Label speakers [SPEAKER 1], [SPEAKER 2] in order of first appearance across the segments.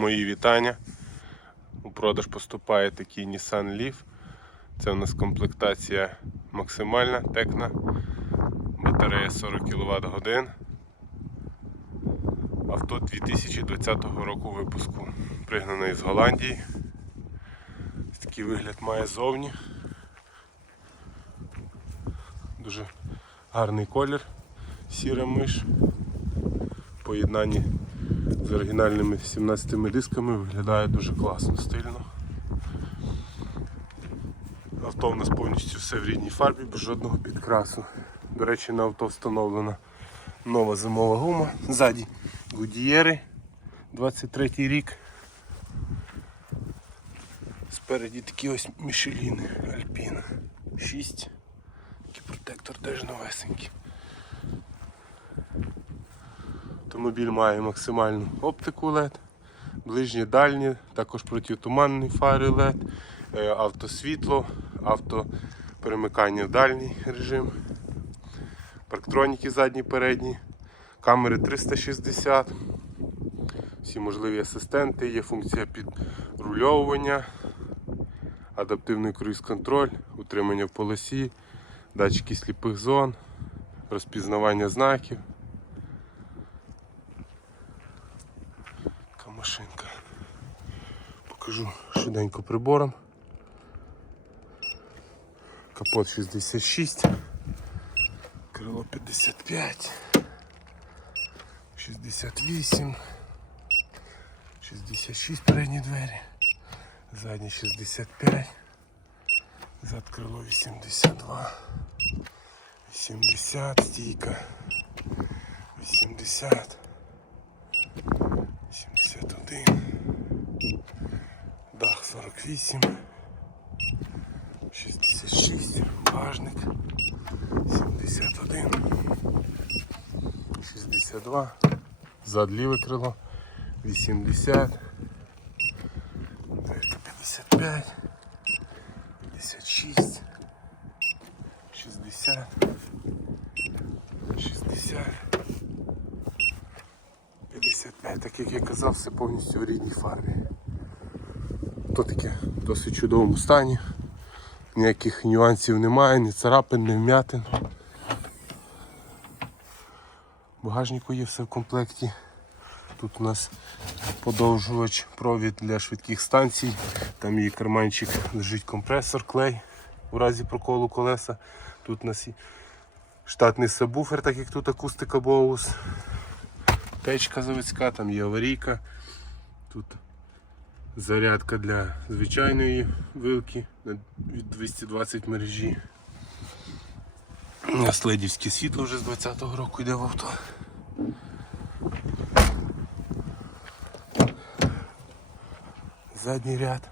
[SPEAKER 1] Мої вітання. У продаж поступає такий Nissan Leaf. Це у нас комплектація максимальна, текна, батарея 40 кВт годин. Авто 2020 року випуску. Пригнане із Голландії. Такий вигляд має зовні. Дуже гарний колір, сіра миш. Поєднанні з оригінальними 17 дисками виглядає дуже класно, стильно. Авто в нас повністю все в рідній фарбі, без жодного підкрасу. До речі, на авто встановлена нова зимова гума. Ззаді Гудієри 23 рік. Спереді такі ось Мішеліни Альпіна 6. Такий протектор теж новесенький. Автомобіль має максимальну оптику LED, ближнє дальнє, також протитуманні фари LED, е, автосвітло, автоперемикання в дальній режим, парктроніки задні передні, камери 360, всі можливі асистенти, є функція підрульовування, адаптивний круїз-контроль, утримання в полосі, датчики сліпих зон, розпізнавання знаків. машинка. Покажу швиденько прибором. Капот 66, крило 55, 68, 66 передні двері, задні 65, зад крило 82, 80, стійка, 80. 71, дах 48, 66, багажник, 71, 62, зад ліве крило, 80, дверка 55, 56, 60, 60. 55, так як я казав, все повністю в рідній фарбі. То таке в досить чудовому стані. Ніяких нюансів немає, ні царапин, ні вмятин. В багажнику є все в комплекті. Тут у нас подовжувач, провід для швидких станцій. Там є карманчик, лежить компресор, клей у разі проколу колеса. Тут у нас штатний сабвуфер, так як тут акустика Bose печка заводська, там є аварійка. Тут зарядка для звичайної вилки від 220 мережі. Наследівське світло вже з 20-го року йде в авто. Задній ряд.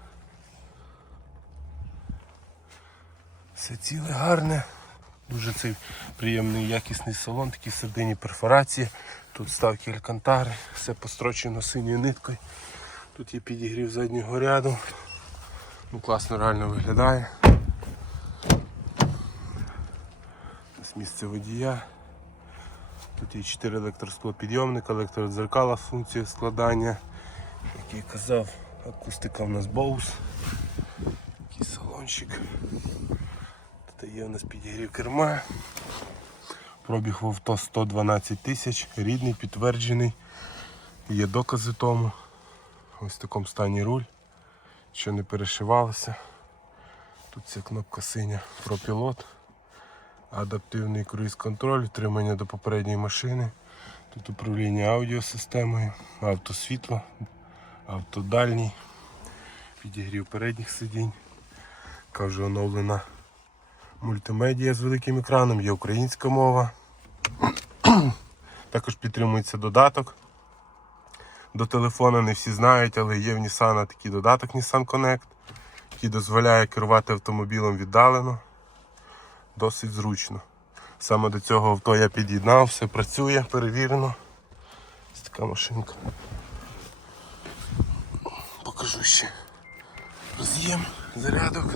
[SPEAKER 1] Все ціле гарне. Дуже цей приємний якісний салон, такі середині перфорації. Тут ставки алькантари, все построчено синьою ниткою. Тут є підігрів заднього ряду. Ну, класно реально виглядає. Ось місце водія. Тут є 4 електросклопідйомника, електродзеркала, функція складання. Як я казав, акустика в нас Bose. Такий салончик. Тут є у нас підігрів керма. Пробіг в авто 112 тисяч, рідний, підтверджений. Є докази тому. Ось в такому стані руль, що не перешивалося. Тут ця кнопка синя про пілот, адаптивний круїз-контроль, втримання до попередньої машини. Тут управління аудіосистемою, автосвітло, автодальній, підігрів передніх сидінь. Яка вже оновлена мультимедіа з великим екраном, є українська мова. Також підтримується додаток. До телефона не всі знають, але є в Nissan такий додаток Nissan Connect, який дозволяє керувати автомобілем віддалено. Досить зручно. Саме до цього авто я під'єднав, все працює, перевірено. Ось така машинка. Покажу ще. Роз'єм, зарядок.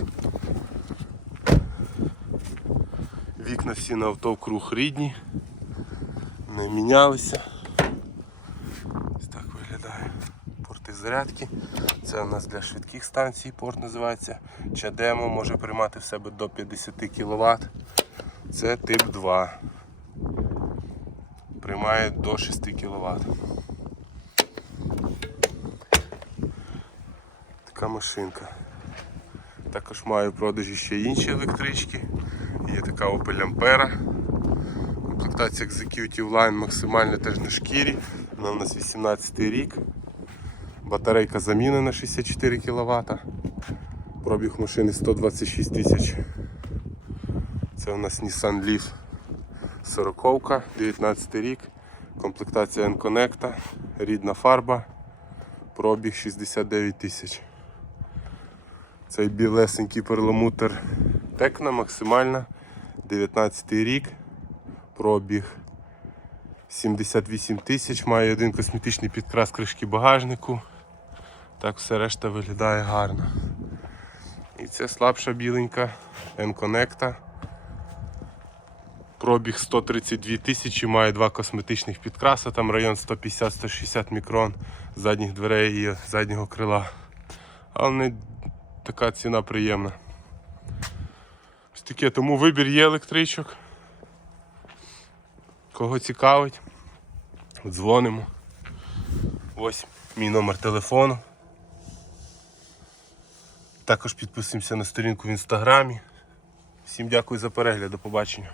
[SPEAKER 1] Вікна всі на авто круг рідні, не мінялися. Ось так виглядає. Порти зарядки. Це у нас для швидких станцій порт називається. Чадемо може приймати в себе до 50 кВт. Це тип 2. Приймає до 6 кВт. Така машинка. Також маю в продажі ще інші електрички. Є така Opel Ampera. Комплектація Executive Line максимально теж на шкірі. Вона у нас 18 рік. Батарейка замінена 64 кВт. Пробіг машини 126 тисяч. Це у нас Nissan Leaf 40, 19 рік. Комплектація N-Connect, рідна фарба. Пробіг 69 тисяч. Цей білесенький перламутр Текна максимальна. 19 рік. Пробіг 78 тисяч. Має один косметичний підкрас кришки багажнику. Так все решта виглядає гарно. І це слабша біленька N-Connect. Пробіг 132 тисячі, має два косметичних підкраси, там район 150-160 мікрон задніх дверей і заднього крила. Але не така ціна приємна. Таке, тому вибір є електричок. Кого цікавить, дзвонимо. Ось мій номер телефону. Також підписуємося на сторінку в інстаграмі. Всім дякую за перегляд, до побачення.